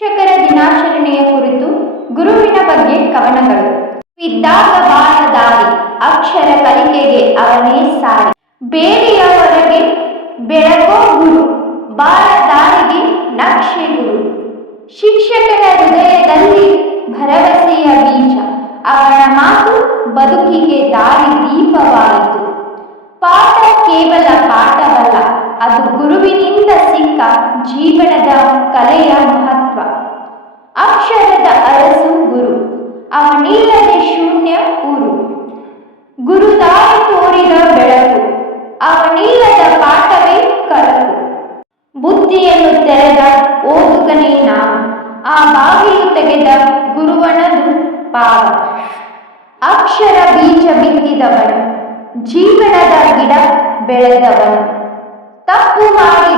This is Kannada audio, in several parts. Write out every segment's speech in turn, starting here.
ಶಿಕ್ಷಕರ ದಿನಾಚರಣೆಯ ಕುರಿತು ಗುರುವಿನ ಬಗ್ಗೆ ಕವನಗಳು. ಇದ್ದಾಗ ಬಾಳ ದಾರಿ, ಅಕ್ಷರ ಕಲಿಕೆಗೆ ಅವನೇ ಸಾರಿ. ಬೇರೆಯ ಹೊರಗೆ ಬೆಳಗೋ ಗುರು, ಬಾಳ ದಾರಿಗೆ ನಕ್ಷೆ ಗುರು. ಶಿಕ್ಷಕರ ಹೃದಯದಲ್ಲಿ ಭರವಸೆಯ ಬೀಜ, ಅವನ ಮಾತು ಬದುಕಿಗೆ ದಾರಿ ದೀಪವಾಯಿತು. ಪಾಠ ಕೇವಲ ಪಾಠವಲ್ಲ, ಅದು ಗುರುವಿನಿಂದ ಸಿಕ್ಕ ಜೀವನದ ಕಲೆಯ ಅಕ್ಷರದ ಅರಸು ಗುರು. ಅವನಿಲ್ಲದೆ ಶೂನ್ಯ ಊರು. ಗುರು ದಾರಿ ತೋರಿದ ಬೆಳಕು. ಅವನಿಲ್ಲದ ಪಾಠವೇ ಕಳಕು. ಬುದ್ಧಿಯನ್ನು ತೆರೆದ ಓದುಗನೇ ನಾವು. ಆ ಬಾಗಿಲು ತೆಗೆದ ಗುರುವನದು ಪಾವ. ಅಕ್ಷರ ಬೀಜ ಬಿತ್ತಿದವನು. ಜೀವನದ ಗಿಡ ಬೆಳೆದವನು. ತಪ್ಪು ತಾಳ್ಮೆ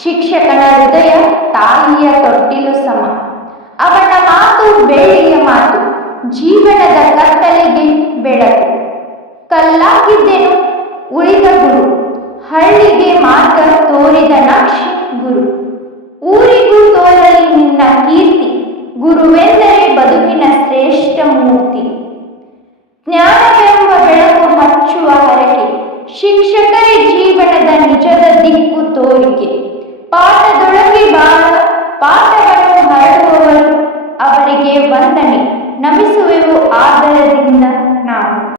ಶಿಕ್ಷಕನ ಹೃದಯ ತಾಯಿಯ ತೊಟ್ಟಿಲು ಸಮ. ಅವನ ಮಾತು ಬೆಳ್ಳಿಯ ಮಾತು, ಜೀವನದ ಕತ್ತಲೆಗೆ ಬೆಳಕು. ಕಲ್ಲಾಗಿದ್ದೆನು ಉಳಿದ ಗುರು, ಹಳ್ಳಿಗೆ ಮಾರ್ಗ ತೋರಿದ ನಾಶಿ ಗುರು. ಊರಿಗೂ ತೋರಲಿ ನಿನ್ನ ಕೀರ್ತಿ, ಗುರುವೆಂದರೆ ಬದುಕಿನ ಶ್ರೇಷ್ಠ ಮೂರ್ತಿ. ಜ್ಞಾನವೆಂಬ ಬೆಳಕು ಹಚ್ಚುವ ಹರಕೆ, ಶಿಕ್ಷಕರೇ ಜೀವನದ ನಿಜದ ದಿಕ್ಕು ತೋರಿಕೆ. ಪಾಠದೊಳಗೆ ಬಾಳ ಪಾಠವನ್ನು ಹರಡುವವರು ಅವರಿಗೆ ವಂದನೆ. ನಮಿಸುವೆವು ಆದರದಿಂದ ನಾವು.